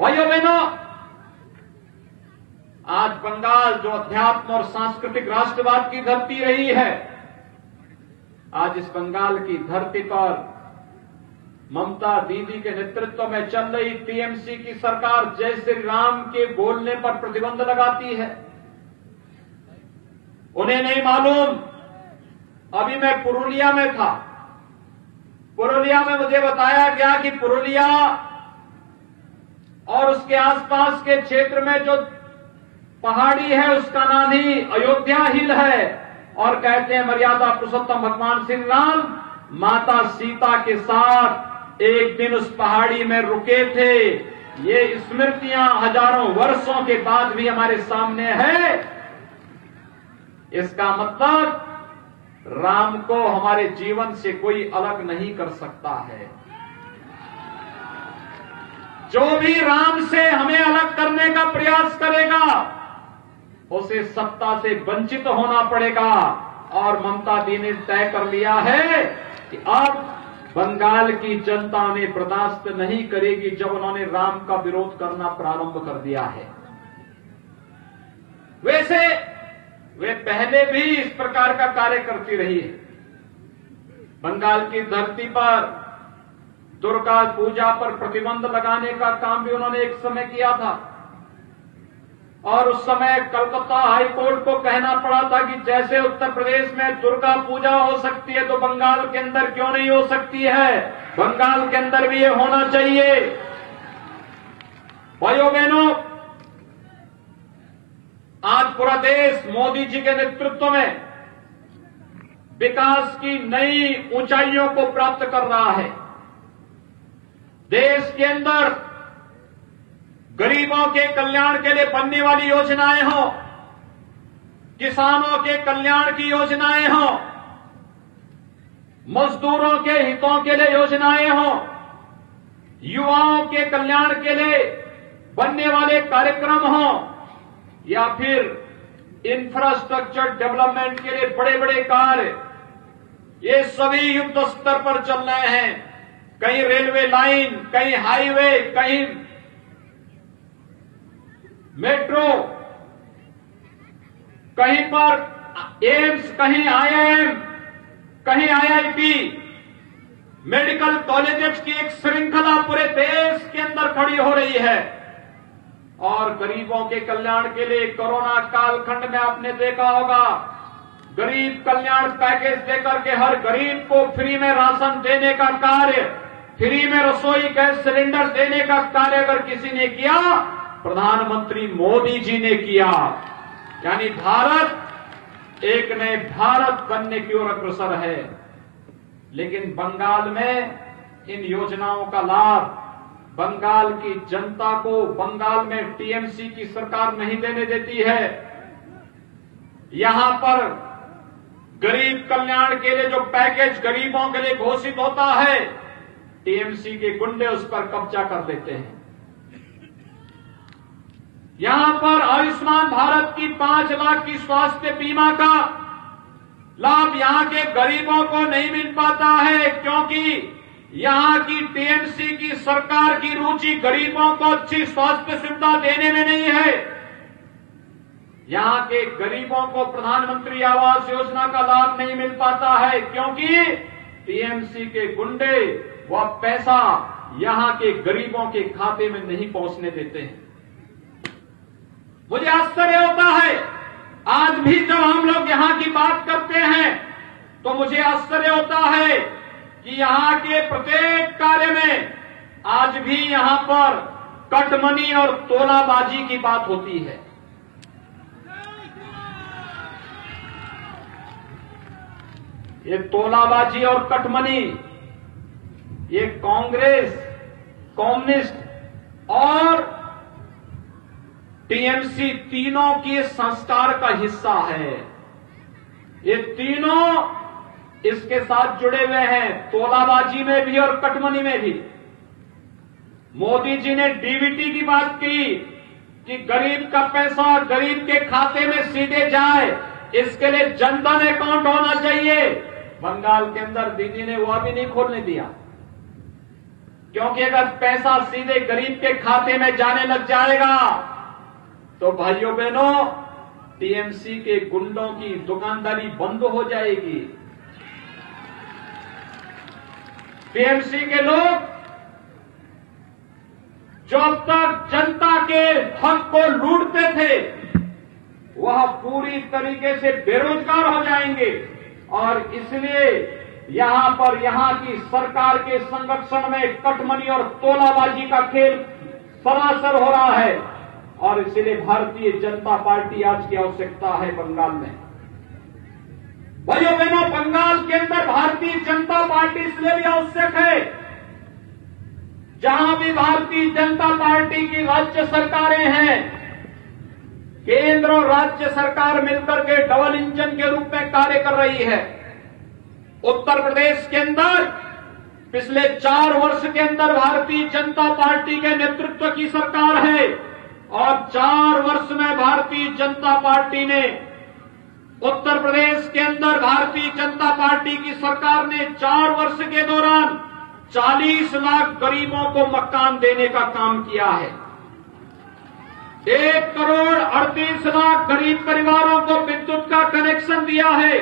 भाइयों बहनों, आज बंगाल जो अध्यात्म और सांस्कृतिक राष्ट्रवाद की धरती रही है, आज इस बंगाल की धरती पर ममता दीदी के नेतृत्व में चल रही टीएमसी की सरकार जय श्री राम के बोलने पर प्रतिबंध लगाती है। उन्हें नहीं मालूम, अभी मैं पुरुलिया में था। पुरुलिया में मुझे बताया गया कि पुरुलिया और उसके आसपास के क्षेत्र में जो पहाड़ी है उसका नाम ही अयोध्या हिल है, और कहते हैं मर्यादा पुरुषोत्तम भगवान श्री राम माता सीता के साथ एक दिन उस पहाड़ी में रुके थे। ये स्मृतियां हजारों वर्षों के बाद भी हमारे सामने है। इसका मतलब राम को हमारे जीवन से कोई अलग नहीं कर सकता है। जो भी राम से हमें अलग करने का प्रयास करेगा उसे सत्ता से वंचित होना पड़ेगा। और ममता दी ने तय कर लिया है कि अब बंगाल की जनता ने बर्दाश्त नहीं करेगी जब उन्होंने राम का विरोध करना प्रारंभ कर दिया है। वैसे वे पहले भी इस प्रकार का कार्य करती रही है। बंगाल की धरती पर दुर्गा पूजा पर प्रतिबंध लगाने का काम भी उन्होंने एक समय किया था, और उस समय कलकत्ता हाईकोर्ट को कहना पड़ा था कि जैसे उत्तर प्रदेश में दुर्गा पूजा हो सकती है तो बंगाल के अंदर क्यों नहीं हो सकती है, बंगाल के अंदर भी ये होना चाहिए। भाइयों बहनों, आज पूरा देश मोदी जी के नेतृत्व में विकास की नई ऊंचाइयों को प्राप्त कर रहा है। देश के अंदर गरीबों के कल्याण के लिए बनने वाली योजनाएं हो, किसानों के कल्याण की योजनाएं हो, मजदूरों के हितों के लिए योजनाएं हो, युवाओं के कल्याण के लिए बनने वाले कार्यक्रम हो, या फिर इंफ्रास्ट्रक्चर डेवलपमेंट के लिए बड़े बड़े कार्य, ये सभी युद्ध स्तर पर चल रहे हैं। कहीं रेलवे लाइन, कहीं हाईवे, कहीं मेट्रो, कहीं पर एम्स, कहीं आईआईएम, कहीं आईआईटी, मेडिकल कॉलेजेस की एक श्रृंखला पूरे देश के अंदर खड़ी हो रही है। और गरीबों के कल्याण के लिए कोरोना कालखंड में आपने देखा होगा, गरीब कल्याण पैकेज देकर के हर गरीब को फ्री में राशन देने का कार्य, फ्री में रसोई गैस सिलेंडर देने का कार्य अगर किसी ने किया, प्रधानमंत्री मोदी जी ने किया। यानी भारत एक नए भारत बनने की ओर अग्रसर है। लेकिन बंगाल में इन योजनाओं का लाभ बंगाल की जनता को, बंगाल में टीएमसी की सरकार नहीं देने देती है। यहां पर गरीब कल्याण के लिए जो पैकेज गरीबों के लिए घोषित होता है, टीएमसी के गुंडे उस पर कब्जा कर देते हैं। यहां पर आयुष्मान भारत की 5 लाख की स्वास्थ्य बीमा का लाभ यहां के गरीबों को नहीं मिल पाता है, क्योंकि यहां की टीएमसी की सरकार की रुचि गरीबों को अच्छी स्वास्थ्य सुविधा देने में नहीं है। यहां के गरीबों को प्रधानमंत्री आवास योजना का लाभ नहीं मिल पाता है, क्योंकि टीएमसी के गुंडे वह पैसा यहां के गरीबों के खाते में नहीं पहुंचने देते हैं। मुझे आश्चर्य होता है, आज भी जब हम लोग यहां की बात करते हैं तो मुझे आश्चर्य होता है कि यहां के प्रत्येक कार्य में आज भी यहां पर कटमनी और तोलाबाजी की बात होती है। ये तोलाबाजी और कटमनी ये कांग्रेस, कम्युनिस्ट और टीएमसी तीनों के संस्कार का हिस्सा है। ये तीनों इसके साथ जुड़े हुए हैं, तोलाबाजी में भी और कटमनी में भी। मोदी जी ने डीबीटी की बात की कि गरीब का पैसा गरीब के खाते में सीधे जाए, इसके लिए जनधन अकाउंट होना चाहिए। बंगाल के अंदर दीदी ने वह भी नहीं खोलने दिया। क्योंकि अगर पैसा सीधे गरीब के खाते में जाने लग जाएगा तो भाइयों बहनों, टीएमसी के गुंडों की दुकानदारी बंद हो जाएगी। टीएमसी के लोग जो अब तक जनता के हक को लूटते थे, वह पूरी तरीके से बेरोजगार हो जाएंगे। और इसलिए यहां की सरकार के संरक्षण में कटमनी और तोलाबाजी का खेल सरासर हो रहा है। और इसलिए भारतीय जनता पार्टी आज की आवश्यकता है बंगाल में। भाइयों बहनों, बंगाल के अंदर भारतीय जनता पार्टी इसलिए भी आवश्यक है, जहां भी भारतीय जनता पार्टी की राज्य सरकारें हैं, केंद्र और राज्य सरकार मिलकर के डबल इंजन के रूप में कार्य कर रही है। उत्तर प्रदेश के अंदर पिछले 4 वर्ष के अंदर भारतीय जनता पार्टी के नेतृत्व की सरकार है और 4 वर्ष में भारतीय जनता पार्टी ने उत्तर प्रदेश के अंदर भारतीय जनता पार्टी की सरकार ने 4 वर्ष के दौरान 40 लाख गरीबों को मकान देने का काम किया है। 1 करोड़ 38 लाख गरीब परिवारों को विद्युत का कनेक्शन दिया है।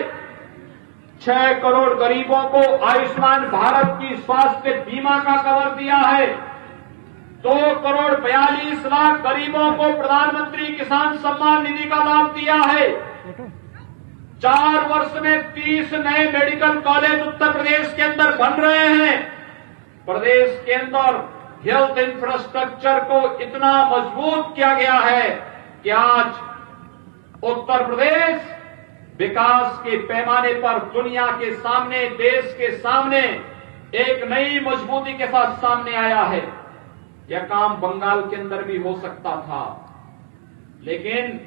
6 करोड़ गरीबों को आयुष्मान भारत की स्वास्थ्य बीमा का कवर दिया है। 2 करोड़ 42 लाख गरीबों को प्रधानमंत्री किसान सम्मान निधि का लाभ दिया है। 4 वर्ष में 30 नए मेडिकल कॉलेज उत्तर प्रदेश के अंदर बन रहे हैं। प्रदेश के अंदर हेल्थ इंफ्रास्ट्रक्चर को इतना मजबूत किया गया है कि आज उत्तर प्रदेश विकास के पैमाने पर दुनिया के सामने, देश के सामने एक नई मजबूती के साथ सामने आया है। यह काम बंगाल के अंदर भी हो सकता था, लेकिन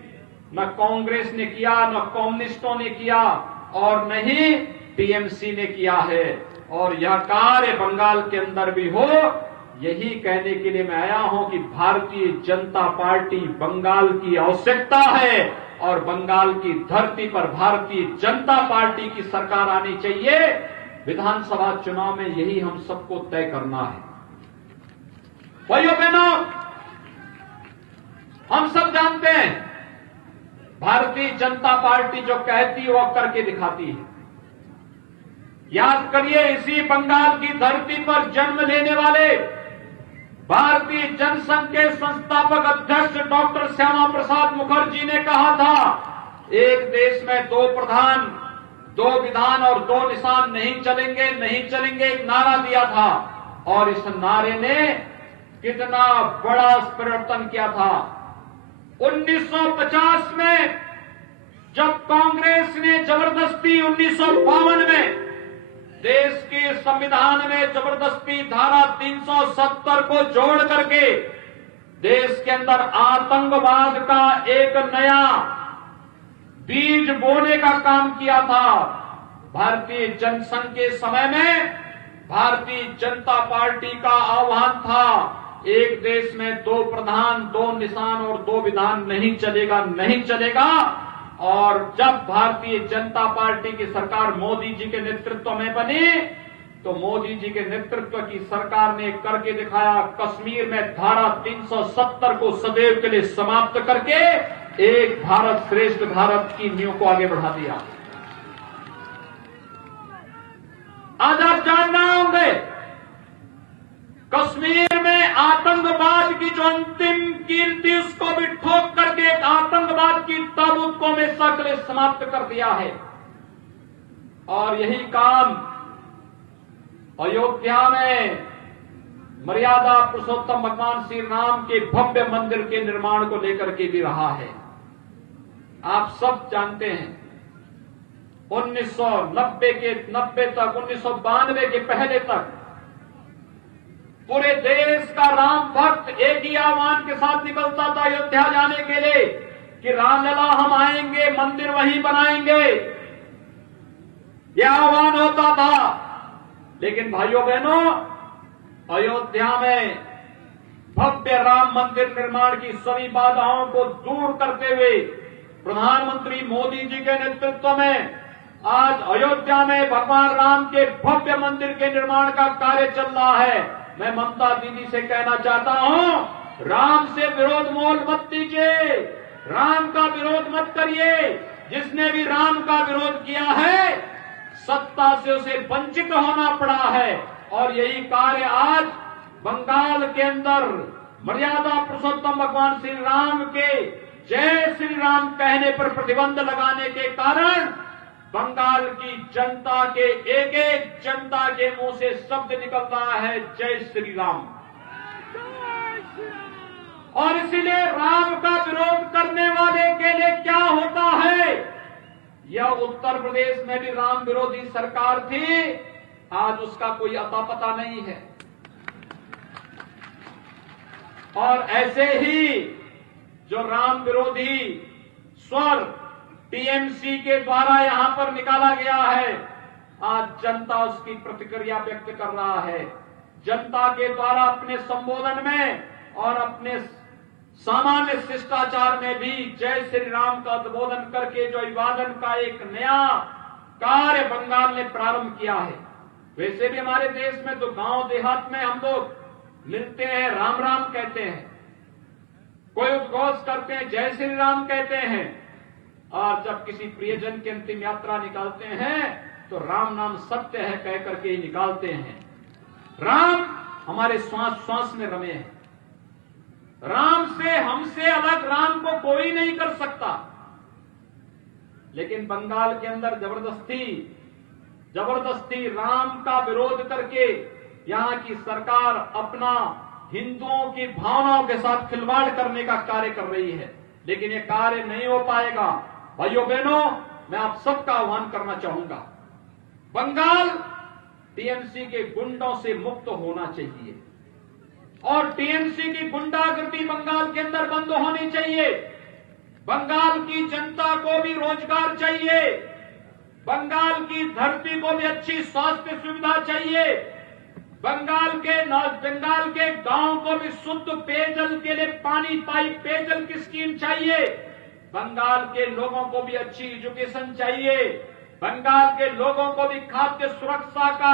न कांग्रेस ने किया, न कम्युनिस्टों ने किया और न ही टीएमसी ने किया है। और यह कार्य बंगाल के अंदर भी हो, यही कहने के लिए मैं आया हूं कि भारतीय जनता पार्टी बंगाल की आवश्यकता है और बंगाल की धरती पर भारतीय जनता पार्टी की सरकार आनी चाहिए। विधानसभा चुनाव में यही हम सबको तय करना है। भाइयों बहनों, हम सब जानते हैं भारतीय जनता पार्टी जो कहती है वो करके दिखाती है। याद करिए, इसी बंगाल की धरती पर जन्म लेने वाले भारतीय जनसंघ के संस्थापक अध्यक्ष डॉक्टर श्यामा प्रसाद मुखर्जी ने कहा था, एक देश में 2 प्रधान, 2 विधान और 2 निशान नहीं चलेंगे, नहीं चलेंगे, एक नारा दिया था। और इस नारे ने कितना बड़ा परिवर्तन किया था। 1950 में जब कांग्रेस ने जबरदस्ती 1952 में देश के संविधान में जबरदस्ती धारा 370 को जोड़ करके देश के अंदर आतंकवाद का एक नया बीज बोने का काम किया था, भारतीय जनसंघ के समय में भारतीय जनता पार्टी का आह्वान था, एक देश में 2 प्रधान, 2 निशान और 2 विधान नहीं चलेगा, नहीं चलेगा। और जब भारतीय जनता पार्टी की सरकार मोदी जी के नेतृत्व में बनी, तो मोदी जी के नेतृत्व की सरकार ने करके दिखाया। कश्मीर में धारा 370 को सदैव के लिए समाप्त करके एक भारत श्रेष्ठ भारत की नींव को आगे बढ़ा दिया। आज आप जान रहे होंगे, कश्मीर में आतंकवाद की जो अंतिम कील थी उसको भी ठोक करके एक आतंकवाद की ताबूत को हमेशा के लिए समाप्त कर दिया है। और यही काम अयोध्या में मर्यादा पुरुषोत्तम भगवान श्री राम के भव्य मंदिर के निर्माण को लेकर के भी रहा है। आप सब जानते हैं 1990 तक, 1992 के पहले तक पूरे देश का राम भक्त एक ही आह्वान के साथ निकलता था अयोध्या जाने के लिए कि रामलला हम आएंगे, मंदिर वहीं बनाएंगे, यह आह्वान होता था। लेकिन भाइयों बहनों, अयोध्या में भव्य राम मंदिर निर्माण की सभी बाधाओं को दूर करते हुए प्रधानमंत्री मोदी जी के नेतृत्व में आज अयोध्या में भगवान राम के भव्य मंदिर के निर्माण का कार्य चल रहा है। मैं ममता दीदी से कहना चाहता हूं, राम से विरोध मोल मत कीजिए, राम का विरोध मत करिए। जिसने भी राम का विरोध किया है, सत्ता से उसे वंचित होना पड़ा है। और यही कार्य आज बंगाल के अंदर मर्यादा पुरुषोत्तम भगवान श्री राम के जय श्री राम कहने पर प्रतिबंध लगाने के कारण बंगाल की जनता के एक एक जनता के मुंह से शब्द निकल रहा है, जय श्री राम। और इसीलिए राम का विरोध करने वाले के लिए क्या होता है, यह उत्तर प्रदेश में भी राम विरोधी सरकार थी, आज उसका कोई अता पता नहीं है। और ऐसे ही जो राम विरोधी स्वर टीएमसी के द्वारा यहां पर निकाला गया है, आज जनता उसकी प्रतिक्रिया व्यक्त कर रहा है। जनता के द्वारा अपने संबोधन में और अपने सामान्य शिष्टाचार में भी जय श्री राम का उद्बोधन करके जो अभिवादन का एक नया कार्य बंगाल ने प्रारंभ किया है। वैसे भी हमारे देश में तो गांव देहात में हम लोग मिलते हैं, राम राम कहते हैं, कोई उद्घोष करते हैं, जय श्री राम कहते हैं, और जब किसी प्रियजन की अंतिम यात्रा निकालते हैं तो राम नाम सत्य है कह करके ही निकालते हैं। राम हमारे श्वास श्वास में रमे हैं। राम से हमसे अलग राम को कोई नहीं कर सकता। लेकिन बंगाल के अंदर जबरदस्ती राम का विरोध करके यहां की सरकार अपना हिंदुओं की भावनाओं के साथ खिलवाड़ करने का कार्य कर रही है। लेकिन ये कार्य नहीं हो पाएगा। भाइयों बहनों, मैं आप सबका आह्वान करना चाहूंगा, बंगाल टीएमसी के गुंडों से मुक्त होना चाहिए और टीएमसी की गुंडागर्दी बंगाल के अंदर बंद होनी चाहिए। बंगाल की जनता को भी रोजगार चाहिए, बंगाल की धरती को भी अच्छी स्वास्थ्य सुविधा चाहिए, बंगाल के गांव को भी शुद्ध पेयजल के लिए पानी पाइप पेयजल की स्कीम चाहिए, बंगाल के लोगों को भी अच्छी एजुकेशन चाहिए, बंगाल के लोगों को भी खाद्य सुरक्षा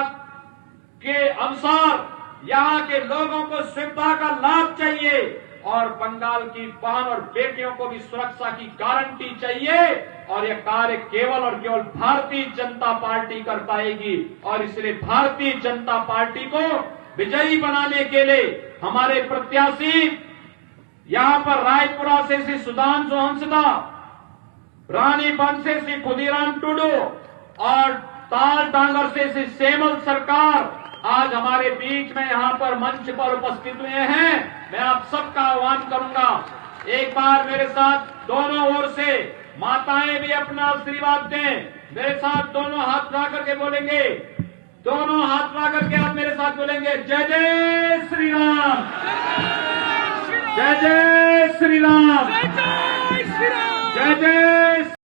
के अनुसार यहां के लोगों को सुविधा का लाभ चाहिए और बंगाल की बहन और बेटियों को भी सुरक्षा की गारंटी चाहिए। और यह कार्य केवल और केवल भारतीय जनता पार्टी कर पाएगी। और इसलिए भारतीय जनता पार्टी को विजयी बनाने के लिए हमारे प्रत्याशी यहां पर रायपुरा से श्री सुधांशु हंसदा, रानीबंध से श्री खुदीराम टुडू और ताल डांगर से श्री सेमल सरकार आज हमारे बीच में यहां पर मंच पर उपस्थित हुए हैं। मैं आप सबका आह्वान करूंगा, एक बार मेरे साथ दोनों ओर से माताएं भी अपना आशीर्वाद दें। मेरे साथ दोनों हाथ उठा करके बोलेंगे, दोनों हाथ उठा करके आप मेरे साथ बोलेंगे, जय जय श्री राम, जय जय श्री राम, जय जय